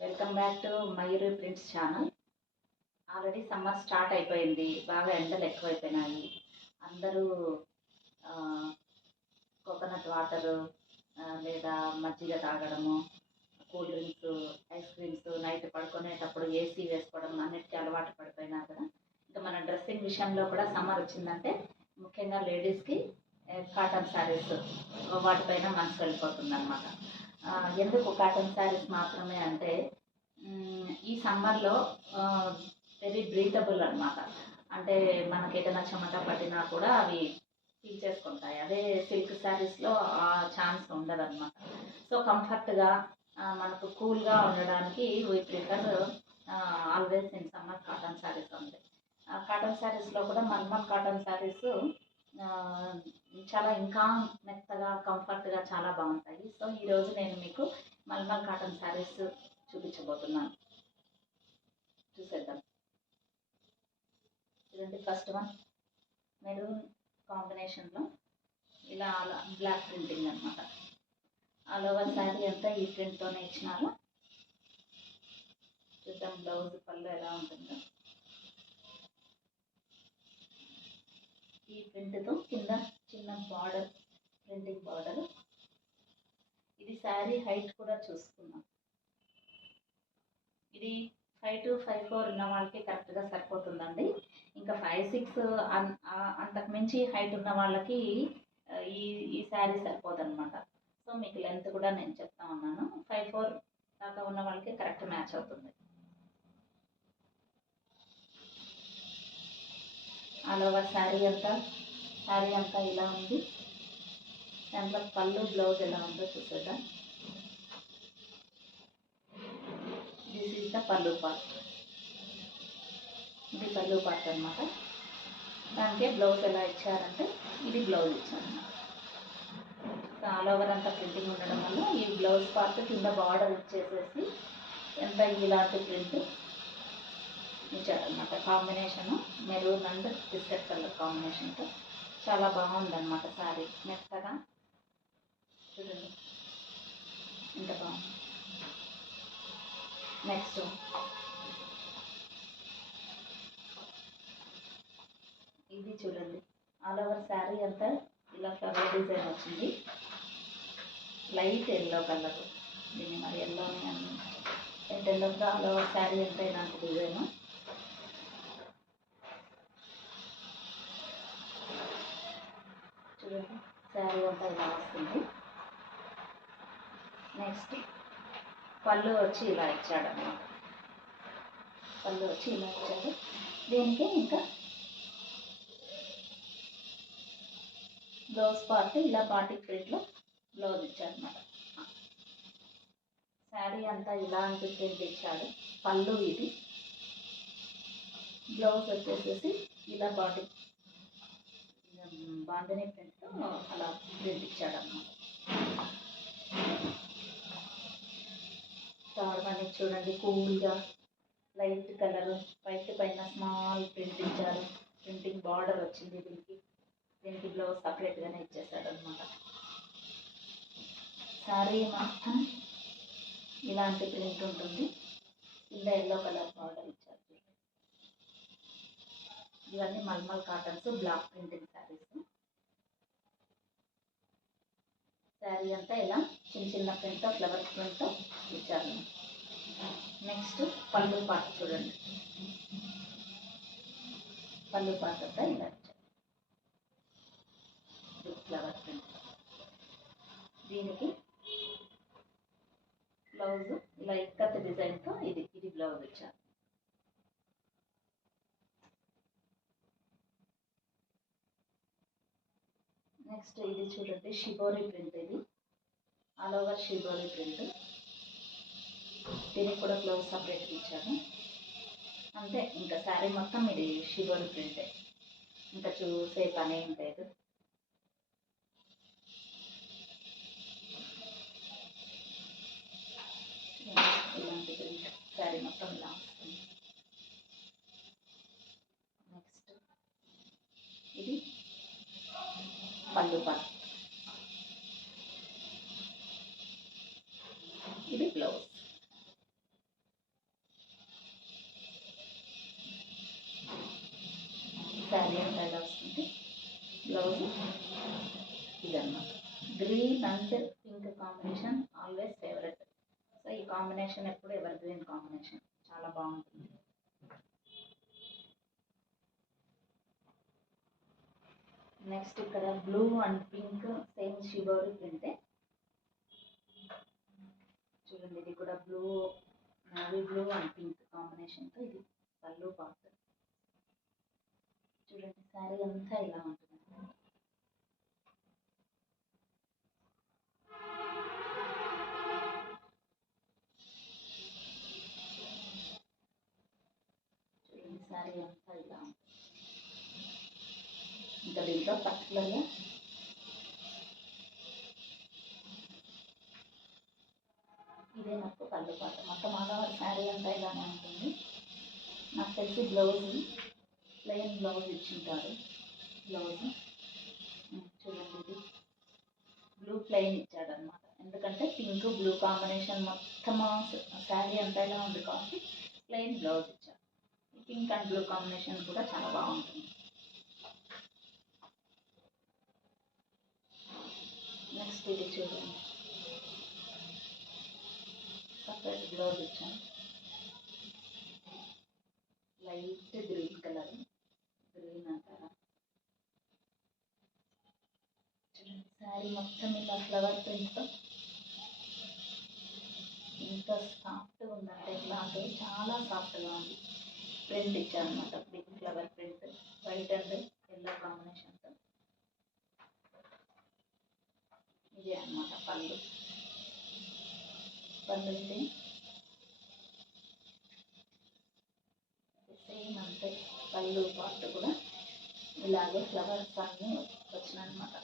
Welcome back to Mayuri prints channel. Already summer start అయిపోయింది. బాగా ఎండలు ఎక్కువైపోయినాయి. అందరూ కోకోనట్ వాటరు లేదా మజ్జిగ తాగడము, cool drinks, ice creams, night పడుకునేటప్పుడు ఏసీ వేసుకోవడం అన్నిటికీ అలవాటు పడిపోయినారు కదా. ఇంకా మన డ్రెస్సింగ్ విషయంలో కూడా సమ్మర్ వచ్చిందంటే ముఖ్యంగా లేడీస్కి కాటన్ శారీస్ వాటిపైన మనసు వెళ్ళిపోతుంది అనమాట. ఎందుకు కాటన్ శారీస్ మాత్రమే అంటే ఈ సమ్మర్లో వెరీ బ్రీతబుల్ అనమాట. అంటే మనకి ఏదైనా చెమట పట్టినా కూడా అవి పీల్చేసుకుంటాయి. అదే సిల్క్ శారీస్లో ఆ ఛాన్స్ ఉండదన్నమాట. సో కంఫర్ట్గా మనకు కూల్గా ఉండడానికి we prefer always in summer cotton saris ఉంది. కాటన్ శారీస్లో కూడా మల్మల్ కాటన్ శారీస్ చాలా ఇంకా మెత్తగా కంఫర్ట్గా చాలా బాగుంటాయి. సో ఈరోజు నేను మీకు మల్మల్ కాటన్ శారీస్ చూపించబోతున్నాను. చూసేద్దాం. చూడండి, ఫస్ట్ వన్ మెరూన్ కాంబినేషన్లో ఇలా బ్లాక్ ప్రింటింగ్ అనమాట. ఆల్ ఓవర్ శారీ అంతా ఈ ప్రింట్తోనే ఇచ్చినారు. చూద్దాం బ్లౌజ్ పళ్ళు ఎలా ఉంటుందో. ఈ ప్రింట్తో కింద చిన్న బార్డర్, ప్రింటింగ్ బార్డర్. ఇది శారీ హైట్ కూడా చూసుకున్నాం. ఇది 5 to 5'4" ఉన్న వాళ్ళకి కరెక్ట్గా సరిపోతుందండి. ఇంకా 5'6" అంతకు మించి హైట్ ఉన్న వాళ్ళకి ఈ ఈ శారీ సరిపోదన్నమాట. సో మీకు లెంత్ కూడా నేను చెప్తా ఉన్నాను. 5'4" దాకా ఉన్న వాళ్ళకి కరెక్ట్ మ్యాచ్ అవుతుంది. ఆల్ ఓవర్ శారీ అంతా ఇలా ఉంది. దాంట్లో పళ్ళు బ్లౌజ్ ఎలా ఉందో చూసేద్దాం. దిస్ ఈజ్ ద పళ్ళు పార్ట్. ఇది పళ్ళు పార్ట్ అనమాట. దానికే బ్లౌజ్ ఎలా ఇచ్చారంటే ఇది బ్లౌజ్ ఇచ్చారన్నమాట. ఆల్ ఓవర్ అంతా ప్రింటింగ్ ఉండడం వల్ల ఈ బ్లౌజ్ పార్ట్ కింద బార్డర్ ఇచ్చేసేసి ఎంత ఇలాంటి ప్రింట్ ఇచ్చారనమాట. Combination maroon and biscuit colour కాంబినేషన్తో చాలా బాగుందన్నమాట. శారీ మెత్తగా చూడండి ఎంత బాగుంది. నెక్స్ట్ ఇది చూడండి, ఆల్ ఓవర్ శారీ అంతా ఇలా ఫ్లవర్ డిజైన్ వచ్చింది. లైట్ ఎల్లో కలర్, దీన్ని మరి ఎల్లోని అని లైట్ ఎల్లోగా ఆల్ ఓవర్ శారీ అంతా ఇలాంటి డిజైన్. చూడండి శారీ అంతా ఇలా వస్తుంది. నెక్స్ట్ పళ్ళు వచ్చి ఇలా ఇచ్చాడు అన్నమాట. పళ్ళు వచ్చి ఇలా ఇచ్చాడు. దీనికి ఇంకా బ్లౌజ్ పార్ట్ ఇలా బాటిక్ ప్రింట్లో బ్లౌజ్ ఇచ్చాడనమాట. శారీ అంతా ఇలాంటి ప్రింట్ ఇచ్చాడు. పళ్ళు ఇది, బ్లౌజ్ వచ్చేసేసి ఇలా బాటిక్ బాంధనీ ప్రింట్తో అలా ప్రింట్ ఇచ్చాడన్నమాట. థర్డ్ వన్ చూడండి, కూల్గా లైట్ కలర్, వైట్ పైన స్మాల్ ప్రింట్ ఇచ్చారు. ప్రింటింగ్ బార్డర్ వచ్చింది. దీనికి బ్లౌజ్ సపరేట్గానే ఇచ్చేసాడు అనమాట. శారీ మొత్తం ఇలాంటి ప్రింట్ ఉంటుంది. కింద ఎల్లో కలర్ బార్డర్ ఇచ్చారు. ఇవన్నీ mulmul cottons block printing sarees. Saree అంతా ఇలా చిన్న చిన్న ప్రింట్తో ఫ్లవర్ ప్రింట్తో ఇచ్చారు. నెక్స్ట్ పళ్ళు పార్ట్ చూడండి. పళ్ళు పార్ట్ అంతా ఇలా ఇచ్చారు ఫ్లవర్ ప్రింట్. దీనికి బ్లౌజ్ ఇలా ఇక్కత్ డిజైన్తో ఇది బ్లౌజ్ ఇచ్చారు. నెక్స్ట్ ఇది చూడండి, షిబోరి ప్రింట్. ఇది ఆల్ ఓవర్ షిబోరి ప్రింట్. దీనికి కూడా బ్లౌజ్ సపరేట్గా ఇచ్చారు. అంతే, ఇంకా శారీ మొత్తం ఇది షిబోరి ప్రింటే, ఇంకా చూసే పని ఏం లేదు. ఇలాంటి ప్రింట్ శారీ మొత్తం ఇలా వస్తుంది. నెక్స్ట్ ఇది పళ్ళు పార్ట్, ఇది బ్లౌజ్. బ్లౌజ్ ఇదన్నమాట. Green and pink combination always favourite. So ఈ కాంబినేషన్ ఎప్పుడు ఎవర్ గ్రీన్ కాంబినేషన్, చాలా బాగుంటుంది. నెక్స్ట్ ఇక్కడ blue and pink same shibori ప్రింటే. చూడండి ఇది కూడా blue, navy blue and pink కాంబినేషన్తో ఇది పళ్ళు పార్ట్. చూడండి శారీ అంతా ఇలా ఉంటుంది. చూడండి శారీ అంతా ఇలా ఉంటుంది. ఇంకా దీంట్లో పర్టికులర్గా ఇదే నాకు పళ్ళు పాట. మొత్తం ఆడవారి శారీ అంతా ఇలానే ఉంటుంది. నాకు తెలిసి బ్లౌజ్ ప్లెయిన్ బ్లౌజ్ ఇచ్చింటారు. బ్లౌజ్ చూడండి ఇది బ్లూ ప్లెయిన్ ఇచ్చాడనమాట. ఎందుకంటే పింక్ బ్లూ కాంబినేషన్ మొత్తం శారీ అంతా ఇలా ఉంది కాబట్టి ప్లెయిన్ బ్లౌజ్ ఇచ్చారు. పింక్ అండ్ బ్లూ కాంబినేషన్ కూడా చాలా బాగుంటుంది. నెక్స్ట్ ఇది చూడండి సపరేట్ బ్లౌజ్ ఇచ్చాను. లైట్ గ్రీన్ కలర్, గ్రీన్ అంటారా. చూడండి శారీ మొత్తం ఇలా ఫ్లవర్ ప్రింట్తో ఎంత సాఫ్ట్గా ఉందంటే క్లాత్ చాలా సాఫ్ట్గా ఉంది. ప్రింట్ ఇచ్చారనమాట, big flower print, white and yellow కాంబినేషన్తో. ఇదే అనమాట పళ్ళు. పళ్ళు ఇది సేమ్ అంతే. పళ్ళు పార్ట్ కూడా ఇలాగే ఫ్లవర్స్ అన్నీ వచ్చినాయన్నమాట.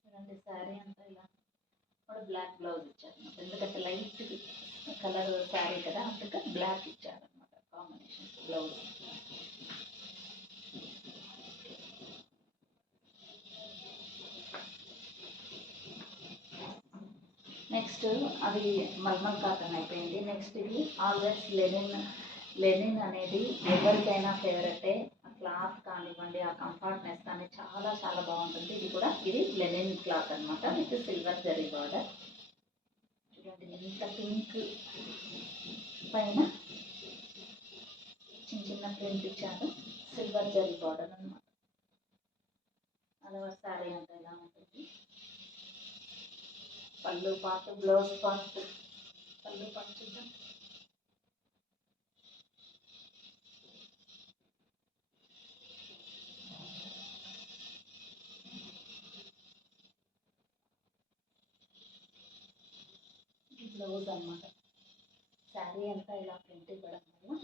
చూడండి శారీ అంతా ఇలా కూడా బ్లాక్ బ్లౌజ్ ఇచ్చారనమాట. ఎందుకంటే లైట్ కలర్ శారీ కదా, అందుకే బ్లాక్ ఇచ్చారనమాట కాంబినేషన్ బ్లౌజ్. నెక్స్ట్ అది మల్మల్ కాటన్ అయిపోయింది. నెక్స్ట్ ఇది ఆల్వేస్ లెనిన్. లెనిన్ అనేది ఎవరికైనా ఫేవరెటే. ఆ క్లాత్ కానివ్వండి, ఆ కంఫర్ట్నెస్ కానీ చాలా చాలా బాగుంటుంది. ఇది కూడా ఇది లెనిన్ క్లాత్ అనమాట, విత్ సిల్వర్ జరీ బార్డర్. చూడండి ఎంత పింక్ పైన చిన్న చిన్న ప్రింట్ ఇచ్చారు, సిల్వర్ జరీ బార్డర్ అనమాట. అలా శారీ అంతా ఇలా ఉంటుంది. పళ్ళు పార్ట్, బ్లౌజ్ పార్ట్. పళ్ళు పార్ట్ చూద్దాం. బ్లౌజ్ అనమాట. శారీ అంతా ఇలా ప్రింట్ ఇవ్వడం వల్ల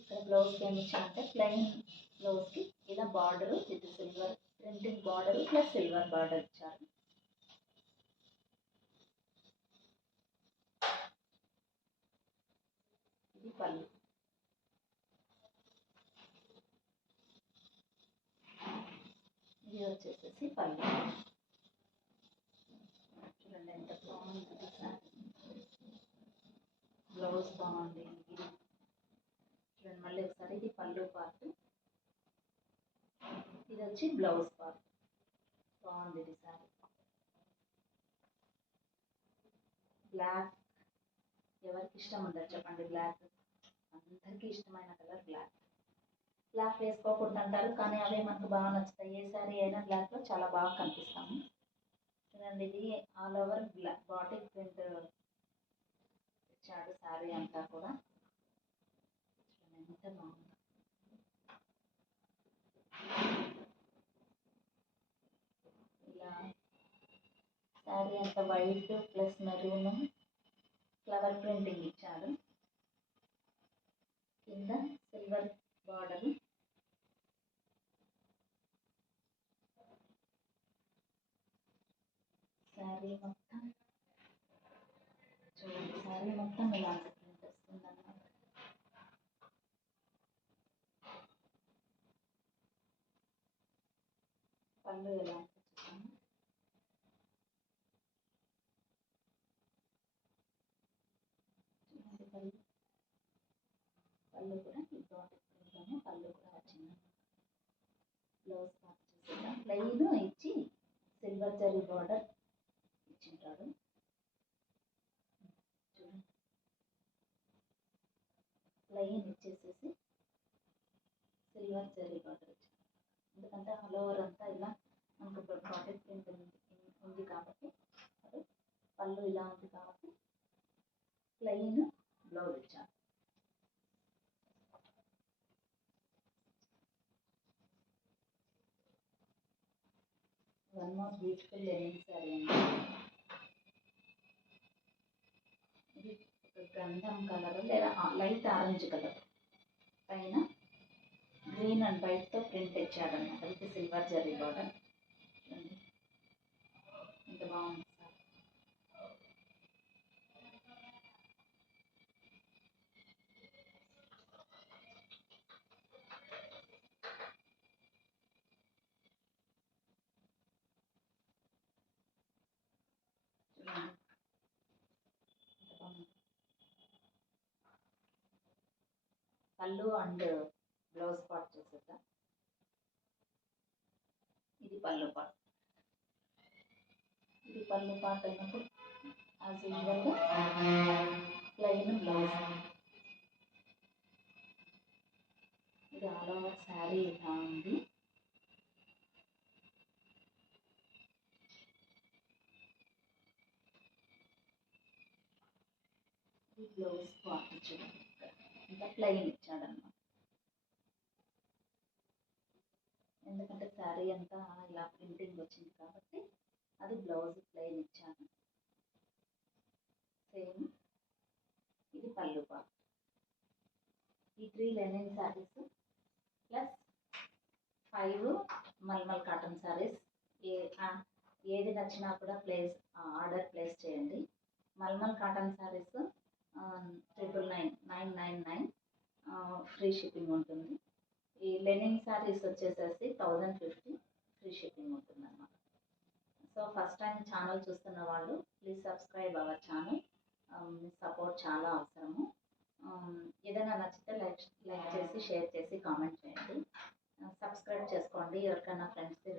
ఇక్కడ బ్లౌజ్కి ఏమి ఇచ్చారంటే ప్లెయిన్ బ్లౌజ్కి ఇలా border with silver printing border plus silver border ఇచ్చారు. ఇది పళ్ళు. ఇది వచ్చేసేసి పళ్ళు. చూడండి ఎంత బాగుంటుంది శారీ. బ్లౌజ్ బాగుంది. ఇది చూడండి మళ్ళీ ఒకసారి ఇది పళ్ళు పార్ట్, ఇది వచ్చి బ్లౌజ్ పార్ట్. బాగుంది ఇది శారీ. బ్లాక్ ఎవరికి ఇష్టం ఉండదు చెప్పండి, బ్లాక్ అందరికీ ఇష్టమైన కలర్ బ్లాక్. బ్లాక్ వేసుకోకూడదు అంటారు, కానీ అవే మనకు బాగా నచ్చుతాయి. ఏ శారీ అయినా బ్లాక్లో చాలా బాగా కనిపిస్తాము. చూడండి ఇది all over block batik print ఇచ్చాడు శారీ అంతా కూడా. ఎంత బాగుంది. ఇలా శారీ అంతా white plus maroon flower printing ఇచ్చాడు. కింద సిల్వర్ బార్డర్. శారీ మొత్తం చూడండి, శారీ మొత్తం ఇలాంటి ప్రింట్ వస్తుంది అన్నమాట. పళ్ళు ఎలా చూసాము. చూడండి పళ్ళు, పళ్ళు కూడా పళ్ళు కూడా వచ్చింది. బ్లౌజ్ పార్ట్ చూసేద్దాం. ప్లెయిన్ ఇచ్చి సిల్వర్ జరీ బార్డర్ ఇచ్చింటారు. చూడండి, ప్లెయిన్ ఇచ్చేసేసి సిల్వర్ జరీ బార్డర్ ఇచ్చారు. ఎందుకంటే ఆల్ ఓవర్ అంతా ఇలా మనకు ప్రాజెక్ట్ ప్రింట్ ఉంది కాబట్టి, అది పళ్ళు ఇలా ఉంది కాబట్టి ప్లెయిన్ బ్లౌజ్ ఇచ్చారు. One more beautiful linen sari అండి. ఇది ఒక గంధం కలర్ లేదా లైట్ ఆరెంజ్ కలర్ పైన గ్రీన్ అండ్ వైట్తో ప్రింట్ ఇచ్చాడనమాట. With silver zari border. చూడండి ఎంత బాగుంది సార్. చూడండి ఎంత బాగుంది. పళ్ళు అండ్ బ్లౌజ్ పార్ట్ చూసేద్దాం. ఇది పళ్ళు పార్ట్. ఇది పళ్ళు పార్ట్ అయినప్పుడు యాజ్ యూజువల్గా ప్లెయిన్ బ్లౌజ్. ఇది ఆల్ ఓవర్ శారీ ఇలా ఉంది. ఇది బ్లౌజ్ పార్ట్ చూడండి, ఇంకా ప్లెయిన్ ఇచ్చాడన్నమాట. ఎందుకంటే శారీ అంతా ఇలా ప్రింటింగ్ వచ్చింది కాబట్టి అది బ్లౌజ్ ప్లెయిన్ ఇచ్చాను. సేమ్ ఇది పళ్ళు పార్ట్. ఈ 3 linen sarees plus 5 mulmul cotton sarees. ఏది నచ్చినా కూడా ఆర్డర్ ప్లేస్ చేయండి. Mulmul cotton sarees 999 free shipping ఉంటుంది. ఈ లెనిన్ శారీస్ వచ్చేసేసి 1050 ఫ్రీ షిప్పింగ్ ఉంటుంది అన్నమాట. సో ఫస్ట్ టైం ఛానల్ చూస్తున్న వాళ్ళు please subscribe our channel. Support చాలా అవసరము. ఏదైనా నచ్చితే లైక్ చేసి షేర్ చేసి కామెంట్ చేయండి. సబ్స్క్రైబ్ చేసుకోండి. ఎవరికైనా ఫ్రెండ్స్కి